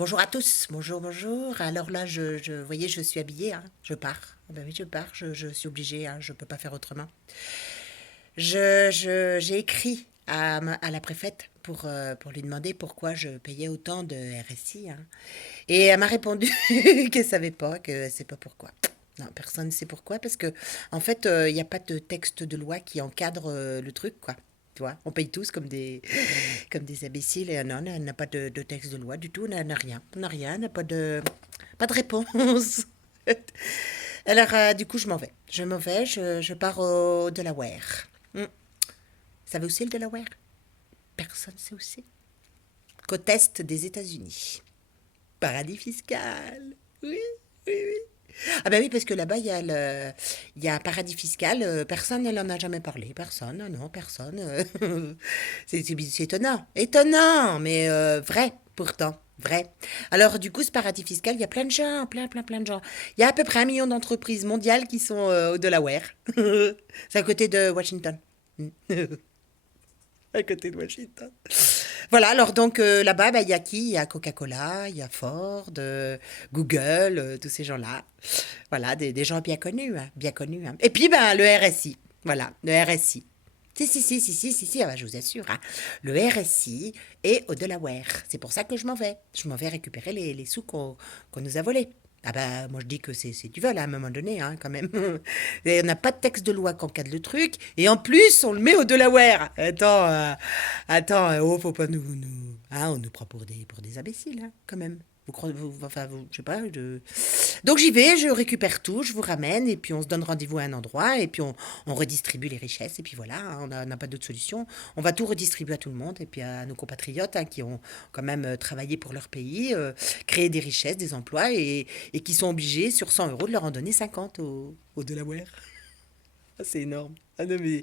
Bonjour à tous, bonjour, bonjour. Alors là, vous voyez, je suis habillée, hein. Je pars. Ah ben oui, je pars, je suis obligée, hein, je peux pas faire autrement. J'ai écrit à la préfète pour lui demander pourquoi je payais autant de RSI, hein. Et elle m'a répondu qu'elle savait pas, qu'elle sait pas pourquoi. Non, personne ne sait pourquoi, parce que en fait, il n'y a pas de texte de loi qui encadre le truc, quoi. Tu vois, on paye tous comme des imbéciles. Et non, elle n'a pas de texte de loi du tout, elle n'a rien. On n'a rien, elle n'a pas de réponse. Alors, du coup, je m'en vais. Je pars au Delaware. Hmm. Ça veut aussi le Delaware? Personne ne sait aussi. Côte est des États-Unis. Paradis fiscal. Oui, oui, oui. Ah ben oui, parce que là-bas, il y a un paradis fiscal. Personne ne l'en a jamais parlé. Personne, non, non, personne. C'est étonnant. Étonnant, mais vrai, pourtant. Vrai. Alors, du coup, ce paradis fiscal, il y a plein de gens, plein de gens. Il y a à peu près 1 million d'entreprises mondiales qui sont au Delaware. C'est à côté de Washington. À côté de Washington. Voilà, alors donc là-bas, bah, il y a qui? Il y a Coca-Cola, il y a Ford, Google, tous ces gens-là. Voilà, des gens bien connus, hein, bien connus, hein. Et puis, ben, le RSI. Voilà, le RSI. Si, ah bah, je vous assure, hein. Le RSI est au Delaware. C'est pour ça que je m'en vais. Je m'en vais récupérer les sous qu'on nous a volés. Ah bah, moi je dis que c'est du vol à un moment donné, hein, quand même. Et on n'a pas de texte de loi qui encadre le truc, et en plus on le met au Delaware. Attends, oh, faut pas hein, on nous prend pour des imbéciles, hein, quand même. Vous croyez, enfin, je sais pas. Donc j'y vais, je récupère tout, je vous ramène, et puis on se donne rendez-vous à un endroit, et puis on redistribue les richesses, et puis voilà, hein, on n'a pas d'autre solution. On va tout redistribuer à tout le monde, et puis à nos compatriotes, hein, qui ont quand même travaillé pour leur pays, créé des richesses, des emplois, et qui sont obligés, sur 100 euros, de leur en donner 50 au Delaware. Ah, c'est énorme. Ah non, mais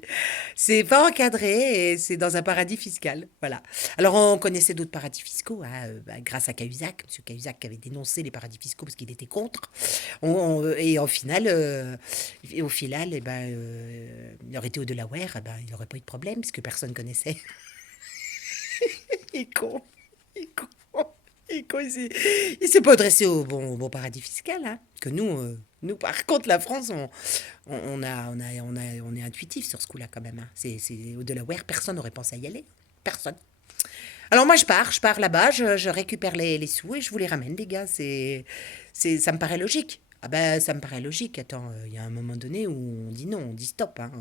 c'est pas encadré et c'est dans un paradis fiscal. Voilà. Alors, on connaissait d'autres paradis fiscaux, hein, bah, grâce à Cahuzac, M. Cahuzac qui avait dénoncé les paradis fiscaux parce qu'il était contre. Et au final eh ben, il aurait été au Delaware, eh ben, il n'aurait pas eu de problème puisque personne connaissait. Il est con. Il est con. Il est con, il s'est pas adressé au bon paradis fiscal, hein. Que nous, par contre, la France, on est intuitif sur ce coup-là quand même, hein. C'est au Delaware, personne n'aurait pensé à y aller. Personne. Alors moi, je pars là-bas, je récupère les sous et je vous les ramène, les gars. Ça me paraît logique. Ah ben, ça me paraît logique. Attends, il y a un moment donné où on dit non, on dit stop, hein.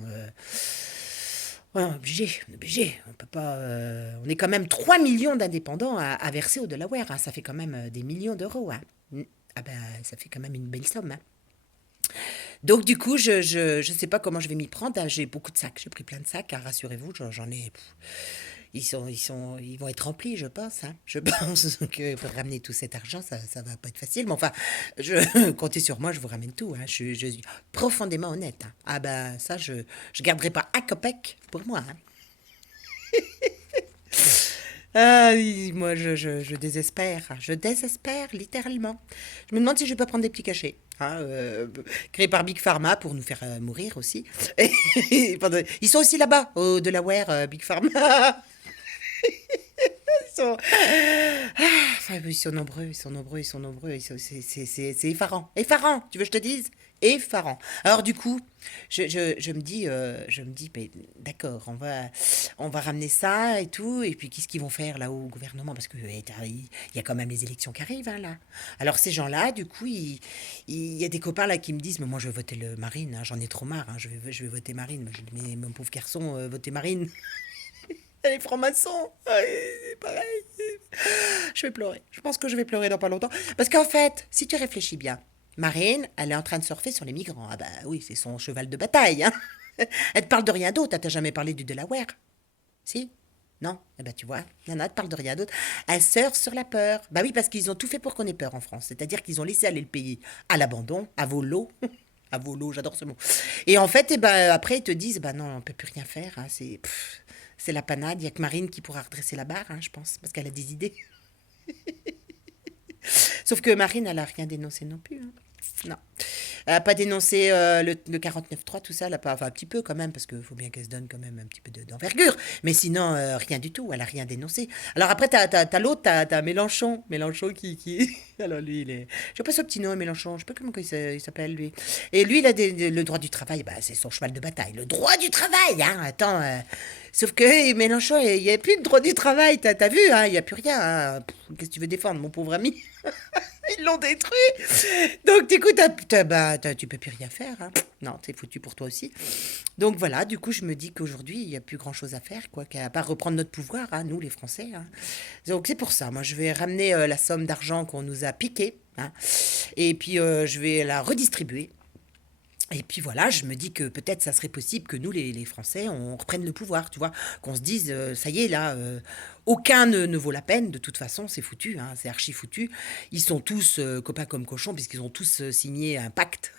Ouais, on est obligé. On peut pas. On est quand même 3 millions d'indépendants à verser au Delaware, hein. Ça fait quand même des millions d'euros, hein. Ah ben, ça fait quand même une belle somme, hein. Donc du coup, je sais pas comment je vais m'y prendre, hein. J'ai beaucoup de sacs, j'ai pris plein de sacs, hein, rassurez-vous, j'en ai. Ils vont être remplis, je pense, hein. Je pense que pour ramener tout cet argent, ça va pas être facile. Mais enfin, comptez sur moi, je vous ramène tout, hein. Je suis profondément honnête, hein. Ah ben ça, je garderai pas un copec pour moi, hein. Ah, oui, moi, je désespère. Je désespère, littéralement. Je me demande si je vais pas prendre des petits cachets, hein, créés par Big Pharma pour nous faire mourir aussi. Ils sont aussi là-bas, au Delaware, Big Pharma. Ils sont... Enfin, ils sont nombreux, ils sont nombreux, ils sont nombreux. C'est effarant. Effarant, tu veux que je te dise? Effarant. Alors du coup, je me dis, ben, d'accord, on va ramener ça et tout, et puis qu'est-ce qu'ils vont faire là au gouvernement? Parce que il y a quand même les élections qui arrivent, hein, là. Alors ces gens-là, du coup, il y a des copains là qui me disent, mais moi je vais voter le Marine, hein, j'en ai trop marre, hein, je vais voter Marine. Mais je dis, mais mon pauvre garçon, votez Marine. Elle est franc-maçon. Ouais, pareil. Je vais pleurer. Je pense que je vais pleurer dans pas longtemps. Parce qu'en fait, si tu réfléchis bien, Marine, elle est en train de surfer sur les migrants. Ah bah oui, c'est son cheval de bataille, hein. Elle te parle de rien d'autre. Elle t'a jamais parlé du Delaware? Si? Non? Eh ben tu vois, non, elle te parle de rien d'autre. Elle surfe sur la peur. Bah oui, parce qu'ils ont tout fait pour qu'on ait peur en France. C'est-à-dire qu'ils ont laissé aller le pays à l'abandon, à volo. À volo, j'adore ce mot. Et en fait, eh ben, après, ils te disent, bah non, on peut plus rien faire, hein. C'est la panade. Il y a que Marine qui pourra redresser la barre, hein, je pense, parce qu'elle a des idées. Sauf que Marine, elle a rien dénoncé non plus, hein. Non. Elle n'a pas dénoncé le 49.3, tout ça. Elle a pas, enfin, un petit peu quand même, parce qu'il faut bien qu'elle se donne quand même un petit peu d'envergure. Mais sinon, rien du tout. Elle a rien dénoncé. Alors après, t'as l'autre, t'as Mélenchon. Mélenchon qui... Alors lui, il est... Je sais pas son petit nom, Mélenchon. Je sais pas comment il s'appelle, lui. Et lui, il a le droit du travail. Bah, c'est son cheval de bataille. Le droit du travail, hein. Attends. Sauf que Mélenchon, il n'y a plus de droit du travail. T'as vu, hein. Il n'y a plus rien, hein. Qu'est-ce que tu veux défendre, mon pauvre ami? Ils l'ont détruit. Donc, du coup, tu peux plus rien faire, hein. Non, c'est foutu pour toi aussi. Donc voilà, du coup, je me dis qu'aujourd'hui, il n'y a plus grand-chose à faire, quoi, qu'à part reprendre notre pouvoir, hein, nous, les Français, hein. Donc c'est pour ça, moi, je vais ramener la somme d'argent qu'on nous a piquée, hein, et puis je vais la redistribuer. Et puis voilà, je me dis que peut-être ça serait possible que nous, les Français, on reprenne le pouvoir, tu vois, qu'on se dise, ça y est, là, aucun ne vaut la peine, de toute façon, c'est foutu, hein, c'est archi foutu. Ils sont tous copains comme cochons, puisqu'ils ont tous signé un pacte.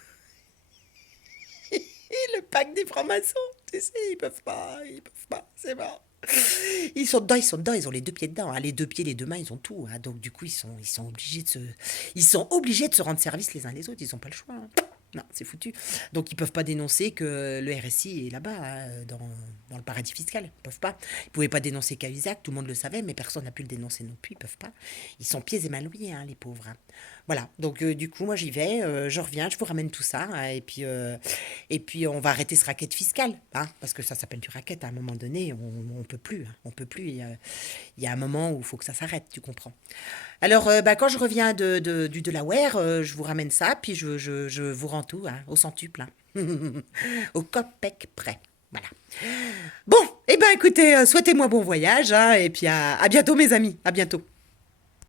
Et le pacte des francs-maçons, tu sais, ils peuvent pas, c'est mort. Ils sont dedans, ils ont les deux pieds dedans, hein, les deux pieds, les deux mains, ils ont tout, hein, donc du coup, ils sont obligés de se rendre service les uns les autres, ils n'ont pas le choix, hein. Non, c'est foutu. Donc ils peuvent pas dénoncer que le RSI est là-bas, hein, dans le paradis fiscal. Ils peuvent pas. Ils pouvaient pas dénoncer Cahuzac, tout le monde le savait, mais personne n'a pu le dénoncer non plus. Ils peuvent pas. Ils sont pieds et mains liés, hein, les pauvres, hein. Voilà. Donc du coup, moi j'y vais, je reviens, je vous ramène tout ça, hein, et puis on va arrêter ce racket fiscal, hein, parce que ça s'appelle du racket. À un moment donné, on peut plus, hein, on peut plus. Il y a un moment où il faut que ça s'arrête, tu comprends. Alors, bah, quand je reviens du Delaware, je vous ramène ça, puis je vous rends tout, hein, au centuple, hein. Au copec près. Voilà. Bon, eh ben écoutez, souhaitez-moi bon voyage, hein, et puis à bientôt mes amis, à bientôt.